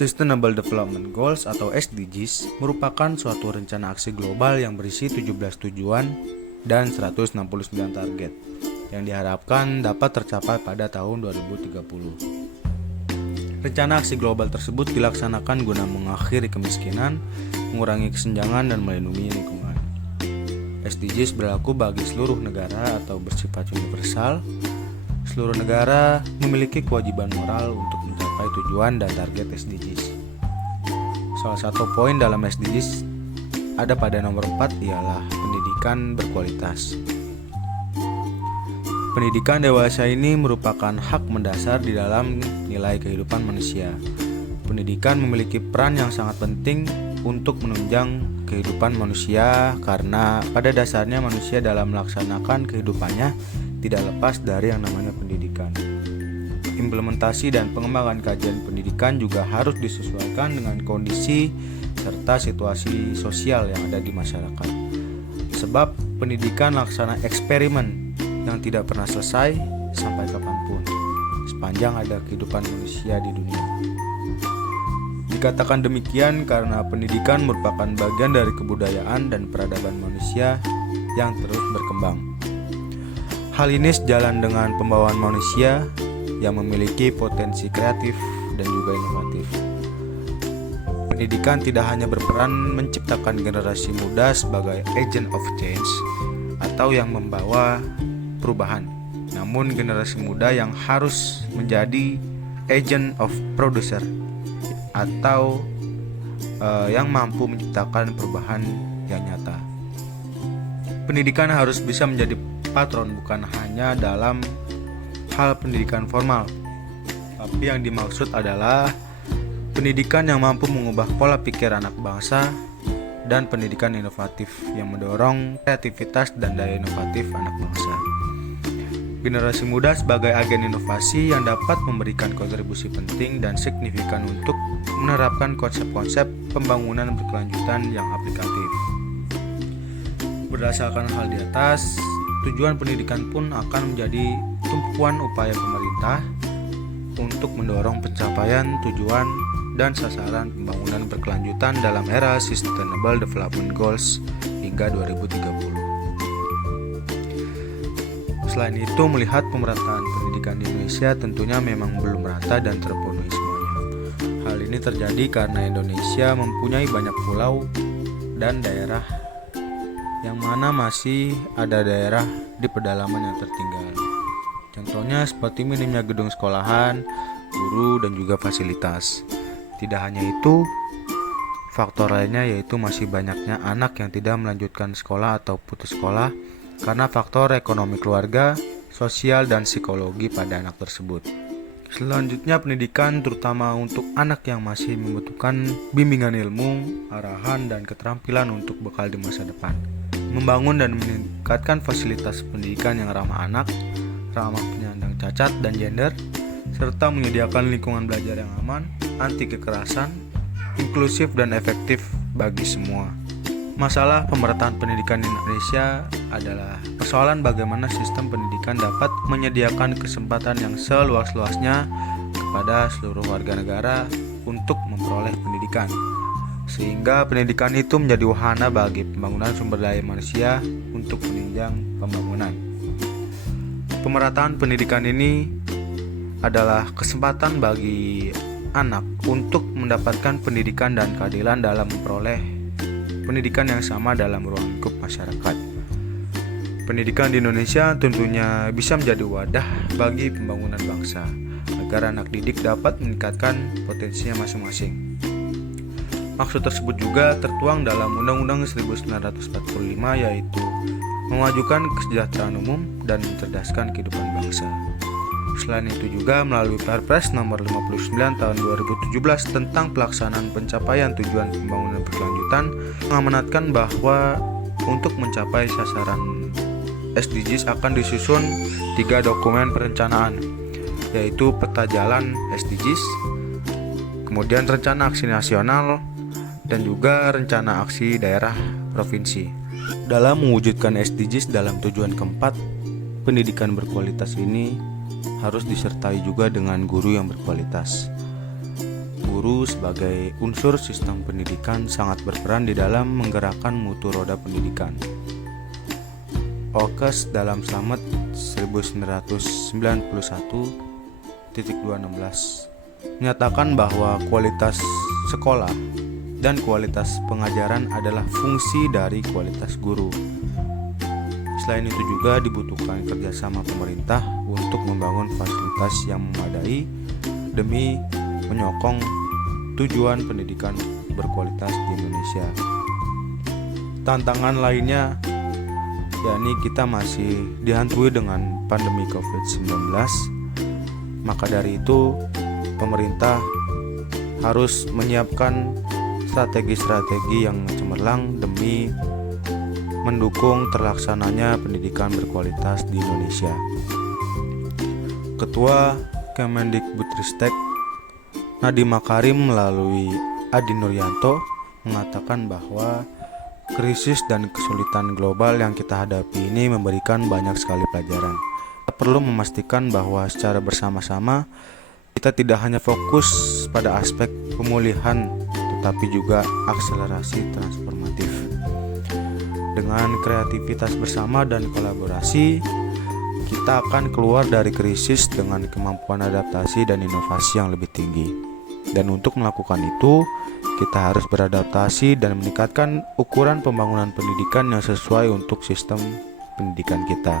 Sustainable Development Goals atau SDGs merupakan suatu rencana aksi global yang berisi 17 tujuan dan 169 target yang diharapkan dapat tercapai pada tahun 2030. Rencana aksi global tersebut dilaksanakan guna mengakhiri kemiskinan, mengurangi kesenjangan, dan melindungi lingkungan. SDGs berlaku bagi seluruh negara atau bersifat universal. Seluruh negara memiliki kewajiban moral untuk mencapai tujuan dan target SDGs. Salah satu poin dalam SDGs ada pada nomor 4 ialah pendidikan berkualitas. Pendidikan dewasa ini merupakan hak mendasar di dalam nilai kehidupan manusia. Pendidikan memiliki peran yang sangat penting untuk menunjang kehidupan manusia karena pada dasarnya manusia dalam melaksanakan kehidupannya tidak lepas dari yang namanya pendidikan. Implementasi dan pengembangan kajian pendidikan juga harus disesuaikan dengan kondisi serta situasi sosial yang ada di masyarakat. Sebab pendidikan laksana eksperimen yang tidak pernah selesai sampai kapanpun, sepanjang ada kehidupan manusia di dunia. Dikatakan demikian karena pendidikan merupakan bagian dari kebudayaan dan peradaban manusia yang terus berkembang. Hal ini sejalan dengan pembawaan manusia yang memiliki potensi kreatif dan juga inovatif. Pendidikan tidak hanya berperan menciptakan generasi muda sebagai agent of change atau yang membawa perubahan, namun generasi muda yang harus menjadi agent of producer atau yang mampu menciptakan perubahan yang nyata. Pendidikan harus bisa menjadi patron bukan hanya dalam hal pendidikan formal, tapi yang dimaksud adalah pendidikan yang mampu mengubah pola pikir anak bangsa dan pendidikan inovatif yang mendorong kreativitas dan daya inovatif anak bangsa. Generasi muda sebagai agen inovasi yang dapat memberikan kontribusi penting dan signifikan untuk menerapkan konsep-konsep pembangunan berkelanjutan yang aplikatif. Berdasarkan hal di atas, tujuan pendidikan pun akan menjadi tumpuan upaya pemerintah untuk mendorong pencapaian tujuan dan sasaran pembangunan berkelanjutan dalam era Sustainable Development Goals hingga 2030. Selain itu, melihat pemerataan pendidikan di Indonesia tentunya memang belum merata dan terpenuhi semuanya. Hal ini terjadi karena Indonesia mempunyai banyak pulau dan daerah yang mana masih ada daerah di pedalaman yang tertinggal. Contohnya seperti minimnya gedung sekolahan, guru, dan juga fasilitas. Tidak hanya itu, faktor lainnya yaitu masih banyaknya anak yang tidak melanjutkan sekolah atau putus sekolah karena faktor ekonomi keluarga, sosial, dan psikologi pada anak tersebut. Selanjutnya, pendidikan terutama untuk anak yang masih membutuhkan bimbingan ilmu, arahan, dan keterampilan untuk bekal di masa depan. Membangun dan meningkatkan fasilitas pendidikan yang ramah anak, ramah penyandang cacat dan gender, serta menyediakan lingkungan belajar yang aman, anti kekerasan, inklusif, dan efektif bagi semua. Masalah pemerataan pendidikan di Indonesia adalah persoalan bagaimana sistem pendidikan dapat menyediakan kesempatan yang seluas-luasnya kepada seluruh warga negara untuk memperoleh pendidikan, sehingga pendidikan itu menjadi wahana bagi pembangunan sumber daya manusia untuk menunjang pembangunan. Pemerataan pendidikan ini adalah kesempatan bagi anak untuk mendapatkan pendidikan dan keadilan dalam memperoleh pendidikan yang sama dalam ruang lingkup masyarakat. Pendidikan di Indonesia tentunya bisa menjadi wadah bagi pembangunan bangsa agar anak didik dapat meningkatkan potensinya masing-masing. Maksud tersebut juga tertuang dalam Undang-Undang 1945 yaitu memajukan kesejahteraan umum dan mencerdaskan kehidupan bangsa. Selain itu juga melalui Perpres nomor 59 tahun 2017 tentang pelaksanaan pencapaian tujuan pembangunan berkelanjutan mengamanatkan bahwa untuk mencapai sasaran SDGs akan disusun 3 dokumen perencanaan, yaitu peta jalan SDGs, kemudian rencana aksi nasional, dan juga rencana aksi daerah provinsi. Dalam mewujudkan SDGs dalam tujuan keempat, pendidikan berkualitas ini harus disertai juga dengan guru yang berkualitas. guru sebagai unsur sistem pendidikan sangat berperan di dalam menggerakkan mutu roda pendidikan. Ockes dalam Slamet 1991.216 menyatakan bahwa kualitas sekolah dan kualitas pengajaran adalah fungsi dari kualitas guru. Selain itu juga dibutuhkan kerjasama pemerintah untuk membangun fasilitas yang memadai demi menyokong tujuan pendidikan berkualitas di Indonesia. Tantangan lainnya yakni kita masih dihantui dengan pandemi COVID-19. Maka dari itu, pemerintah harus menyiapkan strategi-strategi yang cemerlang demi mendukung terlaksananya pendidikan berkualitas di Indonesia. Ketua Kemendikbudristek Nadiem Makarim melalui Adi Nuryanto mengatakan bahwa krisis dan kesulitan global yang kita hadapi ini memberikan banyak sekali pelajaran. Kita perlu memastikan bahwa secara bersama-sama kita tidak hanya fokus pada aspek pemulihan, tetapi juga akselerasi transformatif. Dengan kreativitas bersama dan kolaborasi, kita akan keluar dari krisis dengan kemampuan adaptasi dan inovasi yang lebih tinggi. Dan untuk melakukan itu, kita harus beradaptasi dan meningkatkan ukuran pembangunan pendidikan yang sesuai untuk sistem pendidikan kita.